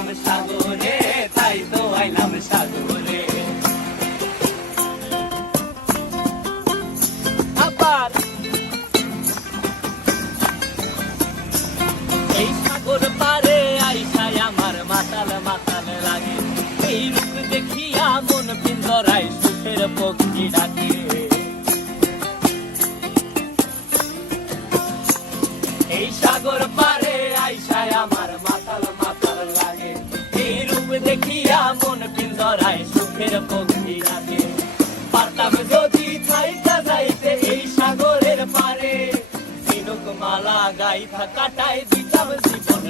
আইলাম সাগরে, তাই তো আইলাম সাগরে। আবার এই সাগর পারে আইসায় আমার মাতাল মাতাল লাগে, এই রূপ দেখিয়া মন পিঞ্জরায় সুখের পক্ষী ডাকে। এই সাগর পারে আইসায় আমার মাতাল মাতাল লাগে, এই রূপ দেখিয়া মন পিঞ্জরায় সুখের পক্ষী ডাকে। পারতাম যদি থাইকা যাইতে এই সাগরের পারে, ঝিনুক মালা গাইথা কাটায় দিতাম জীবন